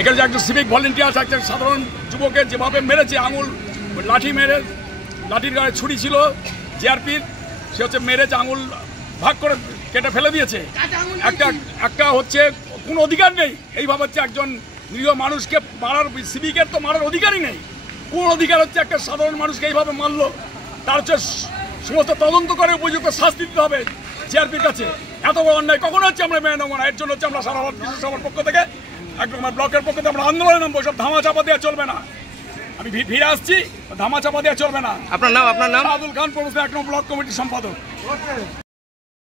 এখানে যে একজন সিভিক ভলেন্টিয়ার একটা সাধারণ যুবকের যেভাবে মেরেছে আঙুল লাঠি মেরে, লাঠির গায়ে ছুরি ছিল জিআরপির, সে হচ্ছে মেরেছে আঙুল ভাগ করে কেটে ফেলে দিয়েছে। একটা হচ্ছে কোনো অধিকার নেই এইভাবে হচ্ছে একজন নিরীহ মানুষকে মারার, সিভিকের তো মারার অধিকারই নেই। কোন অধিকার হচ্ছে একটা সাধারণ মানুষকে এইভাবে মারলো? তার হচ্ছে সমস্ত তদন্ত করে উপযুক্ত শাস্তি দিতে হবে জিআরপির কাছে। এত বড় অন্যায় কখনো হচ্ছে আমরা মেনে নেবো না। এর জন্য হচ্ছে আমরা সারা ভারত কৃষক সভার পক্ষ থেকে, একদম আমার ব্লকের পক্ষ থেকে আমরা আন্দোলনে নামবো। সব ধামা চাপা দেওয়া চলবে না। আমি ফিরে আসছি, ধামা চাপা দেওয়া চলবে না। আপনার নাম? আব্দুল খান, 1 নম্বর ব্লক কমিটির সম্পাদক।